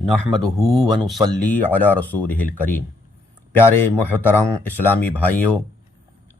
نحمدہ ونصلی علی رسولہ الکریم۔ پیارے محترم اسلامی بھائیوں،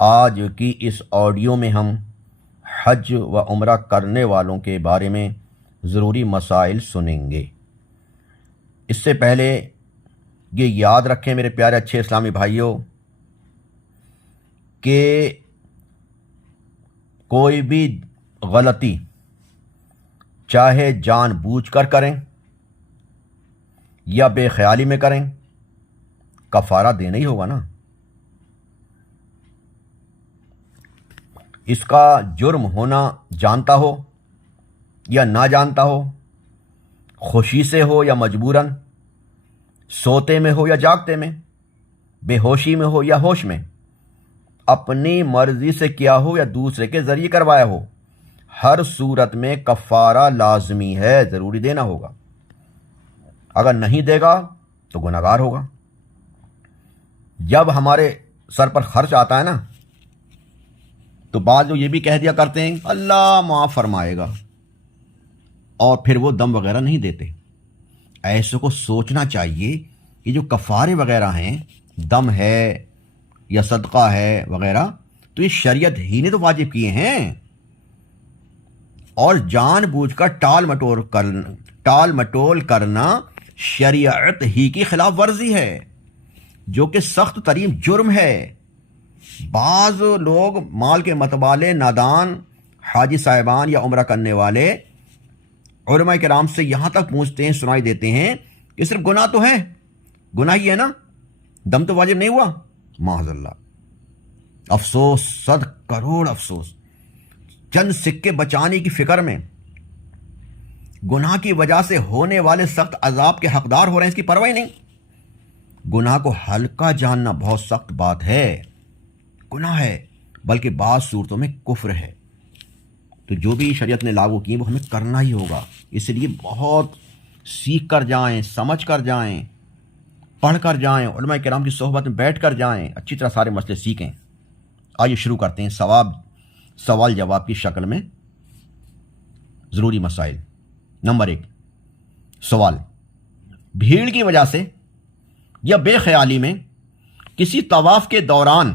آج کی اس آڈیو میں ہم حج و عمرہ کرنے والوں کے بارے میں ضروری مسائل سنیں گے۔ اس سے پہلے یہ یاد رکھیں میرے پیارے اچھے اسلامی بھائیوں کہ کوئی بھی غلطی چاہے جان بوجھ کر کریں یا بے خیالی میں کریں، کفارہ دینا ہی ہوگا نا۔ اس کا جرم ہونا جانتا ہو یا نہ جانتا ہو، خوشی سے ہو یا مجبوراً، سوتے میں ہو یا جاگتے میں، بے ہوشی میں ہو یا ہوش میں، اپنی مرضی سے کیا ہو یا دوسرے کے ذریعے کروایا ہو، ہر صورت میں کفارہ لازمی ہے، ضروری دینا ہوگا۔ اگر نہیں دے گا تو گنہگار ہوگا۔ جب ہمارے سر پر خرچ آتا ہے نا تو بعض لوگ یہ بھی کہہ دیا کرتے ہیں اللہ معاف فرمائے گا، اور پھر وہ دم وغیرہ نہیں دیتے۔ ایسے کو سوچنا چاہیے کہ جو کفارے وغیرہ ہیں، دم ہے یا صدقہ ہے وغیرہ، تو یہ شریعت ہی نے تو واجب کیے ہیں، اور جان بوجھ کر ٹال مٹول کرنا شریعت ہی کی خلاف ورزی ہے، جو کہ سخت ترین جرم ہے۔ بعض لوگ مال کے متوالے نادان حاجی صاحبان یا عمرہ کرنے والے علماء کرام سے یہاں تک پوچھتے ہیں، سنائی دیتے ہیں کہ صرف گناہ تو ہے، گناہ ہی ہے نا، دم تو واجب نہیں ہوا۔ معاذ اللہ، افسوس، 100 کروڑ افسوس، چند سکے بچانے کی فکر میں گناہ کی وجہ سے ہونے والے سخت عذاب کے حقدار ہو رہے ہیں، اس کی پرواہ نہیں۔ گناہ کو ہلکا جاننا بہت سخت بات ہے، گناہ ہے، بلکہ بعض صورتوں میں کفر ہے۔ تو جو بھی شریعت نے لاگو کی وہ ہمیں کرنا ہی ہوگا، اس لیے بہت سیکھ کر جائیں، سمجھ کر جائیں، پڑھ کر جائیں، علماء کرام کی صحبت میں بیٹھ کر جائیں، اچھی طرح سارے مسئلے سیکھیں۔ آئیے شروع کرتے ہیں سوال جواب کی شکل میں ضروری مسائل۔ نمبر 1 سوال، بھیڑ کی وجہ سے یا بے خیالی میں کسی طواف کے دوران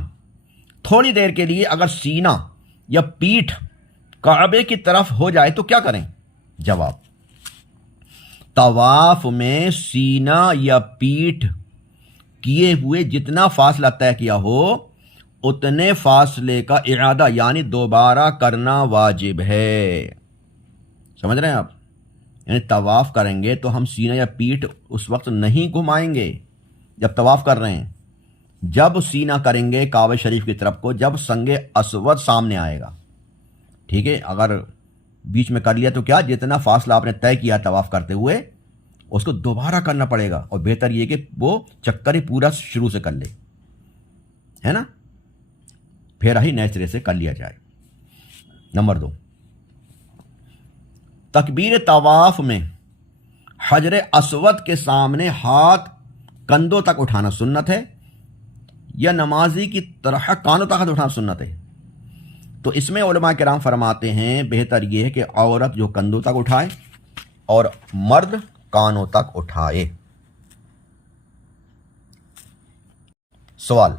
تھوڑی دیر کے لیے اگر سینہ یا پیٹھ کعبے کی طرف ہو جائے تو کیا کریں؟ جواب، طواف میں سینہ یا پیٹھ کیے ہوئے جتنا فاصلہ طے کیا ہو اتنے فاصلے کا اعادہ یعنی دوبارہ کرنا واجب ہے۔ سمجھ رہے ہیں آپ؟ یعنی طواف کریں گے تو ہم سینہ یا پیٹھ اس وقت نہیں گھمائیں گے جب طواف کر رہے ہیں، جب سینہ کریں گے کعبہ شریف کی طرف کو، جب سنگ اسود سامنے آئے گا، ٹھیک ہے۔ اگر بیچ میں کر لیا تو کیا، جتنا فاصلہ آپ نے طے کیا طواف کرتے ہوئے اس کو دوبارہ کرنا پڑے گا، اور بہتر یہ کہ وہ چکر ہی پورا شروع سے کر لے، ہے نا، پھر ہی نئے سرے سے کر لیا جائے۔ نمبر 2 تکبیر طواف میں حجر اسود کے سامنے ہاتھ کندھوں تک اٹھانا سنت ہے یا نمازی کی طرح کانوں تک ہاتھ اٹھانا سنت ہے؟ تو اس میں علماء کرام فرماتے ہیں بہتر یہ ہے کہ عورت جو کندھوں تک اٹھائے اور مرد کانوں تک اٹھائے۔ سوال،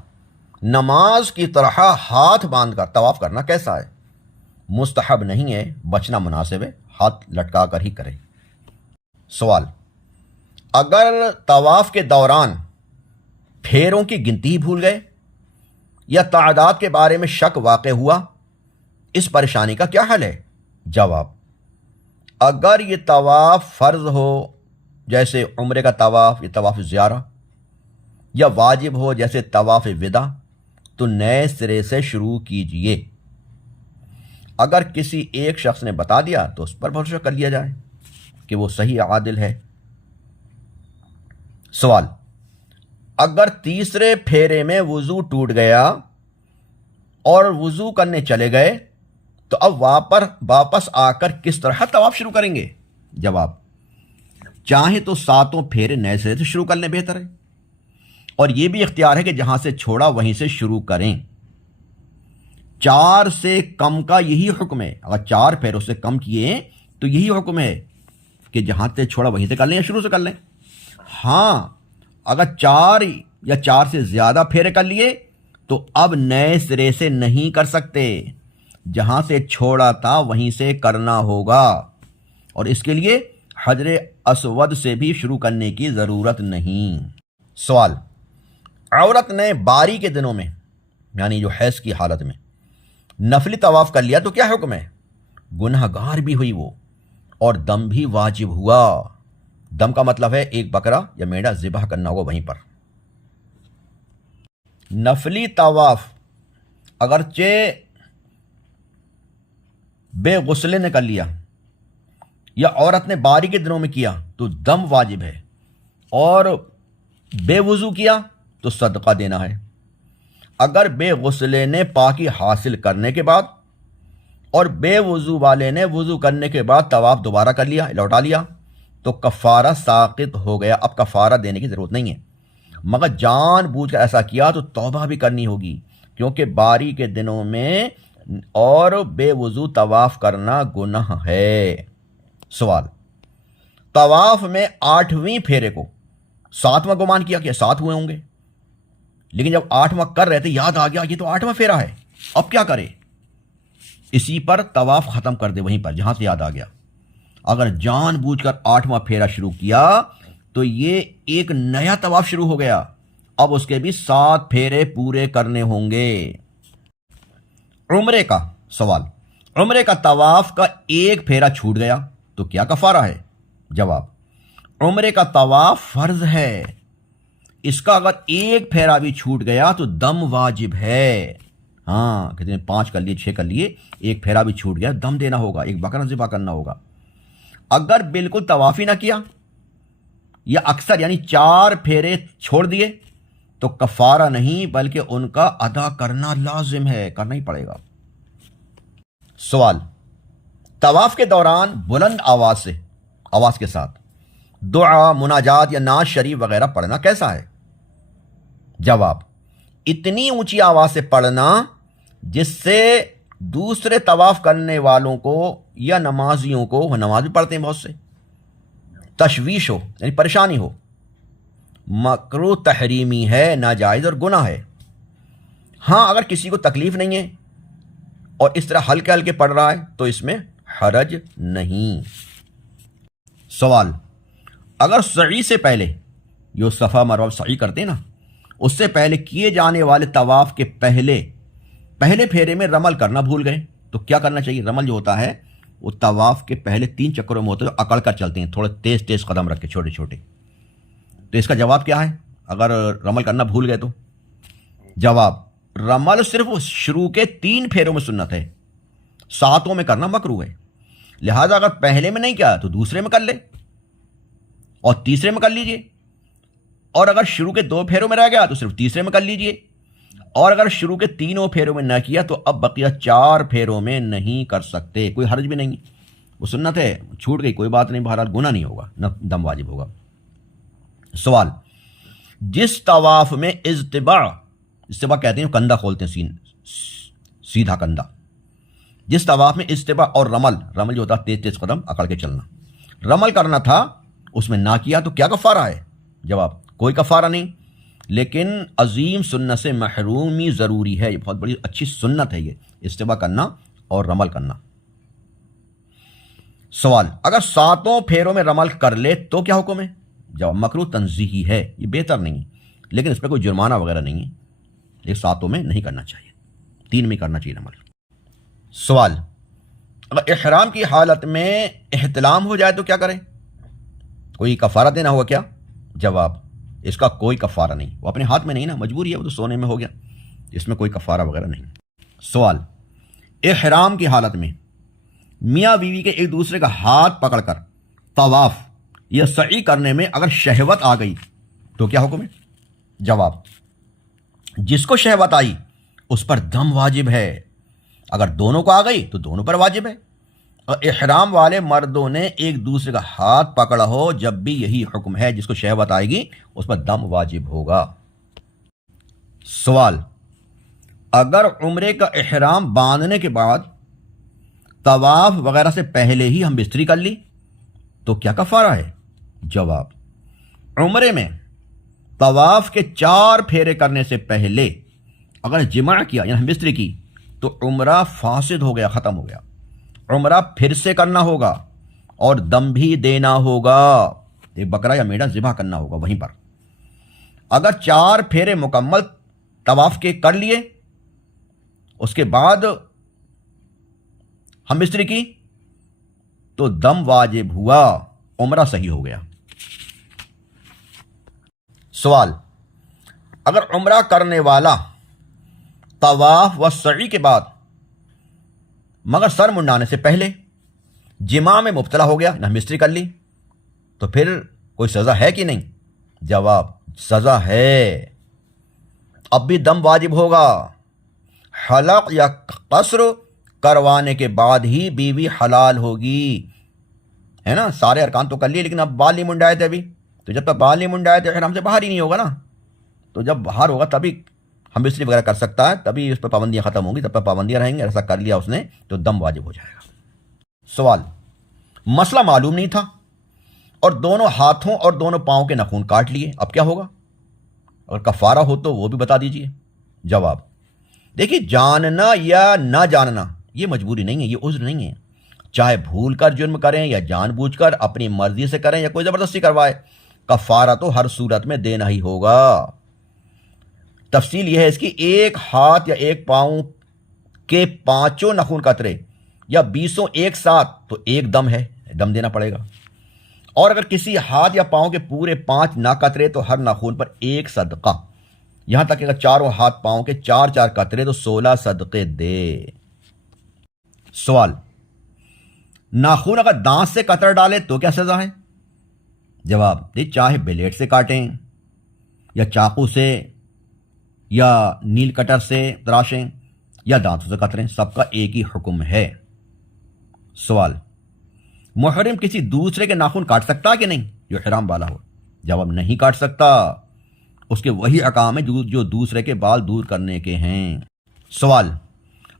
نماز کی طرح ہاتھ باندھ کر طواف کرنا کیسا ہے؟ مستحب نہیں ہے، بچنا مناسب ہے، ہاتھ لٹکا کر ہی کرے۔ سوال، اگر طواف کے دوران پھیروں کی گنتی بھول گئے یا تعداد کے بارے میں شک واقع ہوا، اس پریشانی کا کیا حل ہے؟ جواب، اگر یہ طواف فرض ہو جیسے عمرے کا طواف یا طواف زیارہ، یا واجب ہو جیسے طواف وداع، تو نئے سرے سے شروع کیجئے۔ اگر کسی ایک شخص نے بتا دیا تو اس پر بھروسہ کر لیا جائے کہ وہ صحیح عادل ہے۔ سوال، اگر تیسرے پھیرے میں وضو ٹوٹ گیا اور وضو کرنے چلے گئے تو اب واپس آ کر کس طرح طواف شروع کریں گے؟ جواب، چاہیں تو 7 پھیرے نئے سرے سے شروع کر لیں، بہتر ہے، اور یہ بھی اختیار ہے کہ جہاں سے چھوڑا وہیں سے شروع کریں۔ 4 سے کم کا یہی حکم ہے، اگر 4 پھیروں سے کم کیے تو یہی حکم ہے کہ جہاں سے چھوڑا وہیں سے کر لیں یا شروع سے کر لیں۔ ہاں اگر 4 یا 4 سے زیادہ پھیرے کر لیے تو اب نئے سرے سے نہیں کر سکتے، جہاں سے چھوڑا تھا وہیں سے کرنا ہوگا، اور اس کے لیے حجر اسود سے بھی شروع کرنے کی ضرورت نہیں۔ سوال، عورت نے باری کے دنوں میں یعنی جو حیض کی حالت میں نفلی طواف کر لیا تو کیا حکم ہے؟ گناہ گار بھی ہوئی وہ، اور دم بھی واجب ہوا۔ دم کا مطلب ہے ایک بکرا یا میڑا ذبح کرنا ہوگا وہیں پر۔ نفلی طواف اگرچہ بے غسلے نے کر لیا یا عورت نے باری کے دنوں میں کیا تو دم واجب ہے، اور بے وضو کیا تو صدقہ دینا ہے۔ اگر بے غسلے نے پاکی حاصل کرنے کے بعد اور بے وضو والے نے وضو کرنے کے بعد طواف دوبارہ کر لیا، لوٹا لیا، تو کفارہ ساقط ہو گیا، اب کفارہ دینے کی ضرورت نہیں ہے۔ مگر جان بوجھ کر ایسا کیا تو توبہ بھی کرنی ہوگی، کیونکہ باری کے دنوں میں اور بے وضو طواف کرنا گناہ ہے۔ سوال، طواف میں 8ویں پھیرے کو 7واں گمان کیا کہ 7 ہوئے ہوں گے، لیکن جب 8واں کر رہے تھے یاد آ گیا یہ تو 8واں پھیرا ہے، اب کیا کرے؟ اسی پر طواف ختم کر دے وہیں پر جہاں سے یاد آ گیا۔ اگر جان بوجھ کر 8واں پھیرا شروع کیا تو یہ ایک نیا طواف شروع ہو گیا، اب اس کے بھی 7 پھیرے پورے کرنے ہوں گے۔ عمرے کا سوال، عمرے کا طواف کا ایک پھیرا چھوٹ گیا تو کیا کفارہ ہے؟ جواب، عمرے کا طواف فرض ہے، اس کا اگر ایک پھیرا بھی چھوٹ گیا تو دم واجب ہے۔ ہاں کتنے 5 کر لیے 6 کر لیے، ایک پھیرا بھی چھوٹ گیا دم دینا ہوگا، ایک بکرا ذبح کرنا ہوگا۔ اگر بالکل طواف ہی نہ کیا یا اکثر یعنی 4 پھیرے چھوڑ دیے تو کفارہ نہیں بلکہ ان کا ادا کرنا لازم ہے، کرنا ہی پڑے گا۔ سوال، طواف کے دوران بلند آواز کے ساتھ دعا، مناجات یا نعت شریف وغیرہ پڑھنا کیسا ہے؟ جواب، اتنی اونچی آواز سے پڑھنا جس سے دوسرے طواف کرنے والوں کو یا نمازیوں کو، وہ نماز بھی پڑھتے ہیں بہت سے، تشویش ہو یعنی پریشانی ہو، مکروہ تحریمی ہے، ناجائز اور گناہ ہے۔ ہاں اگر کسی کو تکلیف نہیں ہے اور اس طرح ہلکے ہلکے پڑھ رہا ہے تو اس میں حرج نہیں۔ سوال، اگر سعی سے پہلے جو صفا مروہ سعی کرتے ہیں نا، اس سے پہلے کیے جانے والے طواف کے پہلے پھیرے میں رمل کرنا بھول گئے تو کیا کرنا چاہیے؟ رمل جو ہوتا ہے وہ طواف کے پہلے 3 چکروں میں ہوتے ہیں، اکڑ کر چلتے ہیں، تھوڑے تیز قدم رکھ کے چھوٹے چھوٹے۔ تو اس کا جواب کیا ہے اگر رمل کرنا بھول گئے تو؟ جواب، رمل صرف شروع کے 3 پھیروں میں سنت ہے، 7 میں کرنا مکروہ ہے، لہٰذا اگر پہلے میں نہیں کیا تو دوسرے میں کر لے اور تیسرے میں کر لیجئے، اور اگر شروع کے 2 پھیروں میں رہ گیا تو صرف تیسرے میں کر لیجئے، اور اگر شروع کے 3 پھیروں میں نہ کیا تو اب بقیہ 4 پھیروں میں نہیں کر سکتے، کوئی حرج بھی نہیں، وہ سنت ہے، چھوٹ گئی کوئی بات نہیں، بہرحال گناہ نہیں ہوگا، نہ دم واجب ہوگا۔ سوال، جس طواف میں اجتباع کہتے ہیں کندھا کھولتے ہیں، سیدھا کندھا، جس طواف میں اجتباع اور رمل جو ہوتا ہے تیز قدم اکڑ کے چلنا، رمل کرنا تھا اس میں نہ کیا تو کیا کفارہ ہے؟ جواب، کوئی کفارہ نہیں، لیکن عظیم سنت سے محرومی ضروری ہے، یہ بہت بڑی اچھی سنت ہے یہ، اجتباع کرنا اور رمل کرنا۔ سوال، اگر 7 پھیروں میں رمل کر لے تو کیا حکم ہے؟ جواب، مکروہ تنزیہی ہے، یہ بہتر نہیں، لیکن اس پہ کوئی جرمانہ وغیرہ نہیں ہے، لیکن 7 میں نہیں کرنا چاہیے، 3 میں کرنا چاہیے رمل۔ سوال، اگر احرام کی حالت میں احتلام ہو جائے تو کیا کریں؟ کوئی کفارہ دینا ہوگا کیا؟ جواب، اس کا کوئی کفارہ نہیں، وہ اپنے ہاتھ میں نہیں نا، مجبوری ہے، وہ تو سونے میں ہو گیا، اس میں کوئی کفارہ وغیرہ نہیں۔ سوال، احرام کی حالت میں میاں بیوی کے ایک دوسرے کا ہاتھ پکڑ کر طواف یا سعی کرنے میں اگر شہوت آ گئی تو کیا حکم ہے؟ جواب، جس کو شہوت آئی اس پر دم واجب ہے، اگر دونوں کو آ گئی تو دونوں پر واجب ہے، اور احرام والے مردوں نے ایک دوسرے کا ہاتھ پکڑا ہو جب بھی یہی حکم ہے، جس کو شہوت آئے گی اس پر دم واجب ہوگا۔ سوال، اگر عمرے کا احرام باندھنے کے بعد طواف وغیرہ سے پہلے ہی ہم بستری کر لی تو کیا کفارہ ہے؟ جواب، عمرے میں طواف کے 4 پھیرے کرنے سے پہلے اگر جمع کیا یعنی مستری کی تو عمرہ فاسد ہو گیا، ختم ہو گیا۔ عمرہ پھر سے کرنا ہوگا اور دم بھی دینا ہوگا، ایک بکرا یا میڑا ذبح کرنا ہوگا وہیں پر۔ اگر 4 پھیرے مکمل طواف کے کر لیے، اس کے بعد ہم مستری کی تو دم واجب ہوا، عمرہ صحیح ہو گیا۔ سوال: اگر عمرہ کرنے والا طواف و سعی کے بعد مگر سر منڈانے سے پہلے جماع میں مبتلا ہو گیا، نہ مستری کر لی، تو پھر کوئی سزا ہے کہ نہیں؟ جواب: سزا ہے، اب بھی دم واجب ہوگا۔ حلق یا قصر کروانے کے بعد ہی بیوی حلال ہوگی، ہے نا؟ سارے ارکان تو کر لیے لیکن اب بال نہیں منڈائے تھے ابھی، تو جب تک بال نہیں منڈائے تو احرام سے باہر ہی نہیں ہوگا نا، تو جب باہر ہوگا تبھی ہم مستری وغیرہ کر سکتا ہے، تبھی اس پہ پابندیاں ختم ہوں گی، تب تک پابندیاں رہیں گی۔ ایسا کر لیا اس نے تو دم واجب ہو جائے گا۔ سوال: مسئلہ معلوم نہیں تھا اور دونوں ہاتھوں اور دونوں پاؤں کے ناخن کاٹ لیے، اب کیا ہوگا؟ اگر کفارہ ہو تو وہ بھی بتا دیجئے۔ جواب: دیکھیے، جاننا یا نہ جاننا یہ مجبوری نہیں ہے، یہ عذر نہیں ہے، چاہے بھول کر جرم کریں یا جان بوجھ کر اپنی مرضی سے کریں یا کوئی زبردستی کروائے، کفارہ تو ہر صورت میں دینا ہی ہوگا۔ تفصیل یہ ہے اس کی، ایک ہاتھ یا ایک پاؤں کے 5 ناخن قطرے یا 20 ایک ساتھ تو ایک دم ہے، دم دینا پڑے گا، اور اگر کسی ہاتھ یا پاؤں کے پورے 5 نہ قطرے تو ہر ناخن پر ایک صدقہ، یہاں تک کہ اگر چاروں ہاتھ پاؤں کے 4 قطرے تو 16 صدقے دے۔ سوال: ناخن اگر دانت سے قطر ڈالے تو کیا سزا ہے؟ جواب: چاہے بلیڈ سے کاٹیں یا چاقو سے یا نیل کٹر سے تراشیں یا دانتوں سے قطریں، سب کا ایک ہی حکم ہے۔ سوال: محرم کسی دوسرے کے ناخن کاٹ سکتا کہ نہیں جو احرام والا ہو؟ جواب: نہیں کاٹ سکتا، اس کے وہی احکام ہیں جو دوسرے کے بال دور کرنے کے ہیں۔ سوال: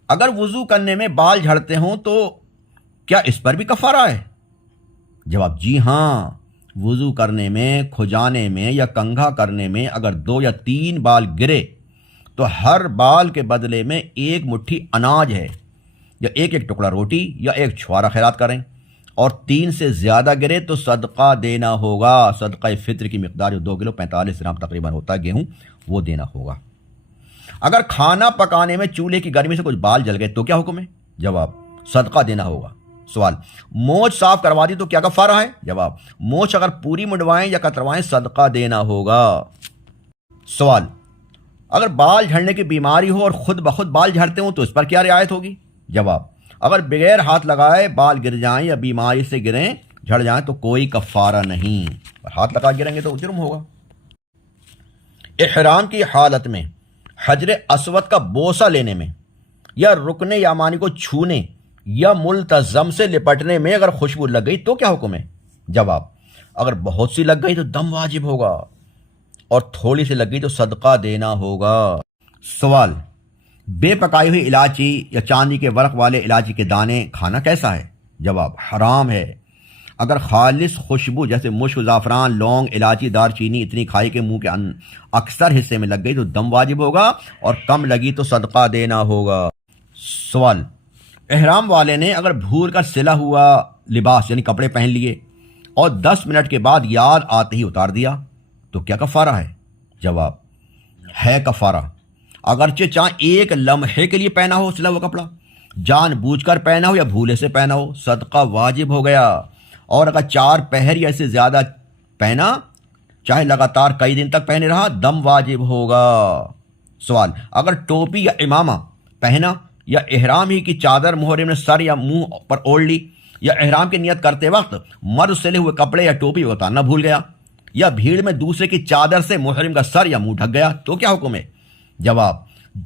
اگر وضو کرنے میں بال جھڑتے ہوں تو کیا اس پر بھی کفارہ ہے؟ جواب: جی ہاں، وضو کرنے میں، کھجانے میں یا کنگھا کرنے میں اگر 2 یا 3 بال گرے تو ہر بال کے بدلے میں 1 مٹھی اناج ہے، یا ایک ٹکڑا روٹی یا ایک چھوارا خیرات کریں، اور 3 سے زیادہ گرے تو صدقہ دینا ہوگا۔ صدقہ فطر کی مقدار جو 2 کلو 45 گرام تقریباً ہوتا ہے گیہوں، وہ دینا ہوگا۔ اگر کھانا پکانے میں چولہے کی گرمی سے کچھ بال جل گئے تو کیا حکم ہے؟ جواب: صدقہ دینا ہوگا۔ سوال: مونچھ صاف کروا دی تو کیا کفارہ ہے؟ جواب: مونچھ اگر پوری منڈوائیں یا کتروائیں صدقہ دینا ہوگا۔ سوال: اگر بال جھڑنے کی بیماری ہو اور خود بخود بال جھڑتے ہوں تو اس پر کیا رعایت ہوگی؟ جواب: اگر بغیر ہاتھ لگائے بال گر جائیں یا بیماری سے گریں جھڑ جائیں تو کوئی کفارہ نہیں، ہاتھ لگا گریں گے تو جرم ہوگا۔ احرام کی حالت میں حجر اسود کا بوسہ لینے میں یا رکن یمانی کو چھونے یا ملتزم سے لپٹنے میں اگر خوشبو لگ گئی تو کیا حکم ہے؟ جواب: اگر بہت سی لگ گئی تو دم واجب ہوگا، اور تھوڑی سی لگ گئی تو صدقہ دینا ہوگا۔ سوال: بے پکائی ہوئی الائچی یا چاندی کے ورق والے الائچی کے دانے کھانا کیسا ہے؟ جواب: حرام ہے۔ اگر خالص خوشبو جیسے مشک، زعفران، لونگ، الائچی، دار چینی اتنی کھائی کہ منہ کے اکثر حصے میں لگ گئی تو دم واجب ہوگا، اور کم لگی تو صدقہ دینا ہوگا۔ سوال: احرام والے نے اگر بھول کر سلا ہوا لباس یعنی کپڑے پہن لیے اور 10 منٹ کے بعد یاد آتے ہی اتار دیا تو کیا کفارہ ہے؟ جواب: ہے کفارہ، اگرچہ چاہے ایک لمحے کے لیے پہنا ہو سلا ہوا کپڑا، جان بوجھ کر پہنا ہو یا بھولے سے پہنا ہو، صدقہ واجب ہو گیا، اور اگر 4 پہر یا اس سے زیادہ پہنا، چاہے لگاتار کئی دن تک پہنے رہا، دم واجب ہوگا۔ سوال: اگر ٹوپی یا امامہ پہنا یا احرام ہی کی چادر محرم نے سر یا منہ پر اوڑھ لی، یا احرام کی نیت کرتے وقت مرد سلے ہوئے کپڑے یا ٹوپی اتارنا بھول گیا، یا بھیڑ میں دوسرے کی چادر سے محرم کا سر یا منہ ڈھک گیا تو کیا حکم ہے؟ جواب: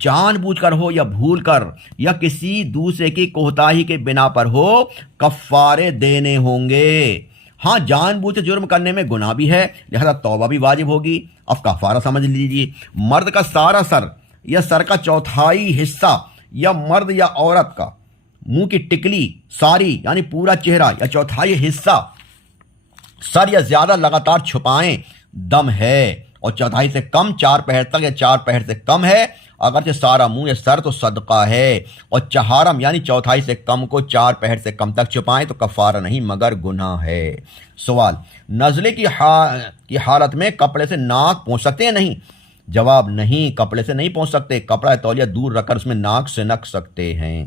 جان بوجھ کر ہو یا بھول کر یا کسی دوسرے کی کوتاہی کے بنا پر ہو، کفارے دینے ہوں گے۔ ہاں، جان بوجھ سے جرم کرنے میں گناہ بھی ہے، لہذا توبہ بھی واجب ہوگی۔ اب کفارہ سمجھ لیجیے، مرد کا سارا سر یا سر کا 1/4 حصہ، یا مرد یا عورت کا منہ کی ٹکلی ساری یعنی پورا چہرہ یا 1/4 حصہ سر یا زیادہ لگاتار چھپائیں، دم ہے اور چوتھائی سے کم 4 پہر تک یا 4 پہر سے کم ہے، اگرچہ سارا منہ یا سر تو صدقہ ہے، اور چہارم یعنی چوتھائی سے کم کو 4 پہر سے کم تک چھپائیں تو کفارہ نہیں مگر گناہ ہے۔ سوال، نزلے کی حالت میں کپڑے سے ناک پونچھ سکتے ہیں نہیں؟ جواب، نہیں، کپڑے سے نہیں پونچھ سکتے، کپڑا یا تولیہ دور رکھ کر اس میں ناک سنک سکتے ہیں۔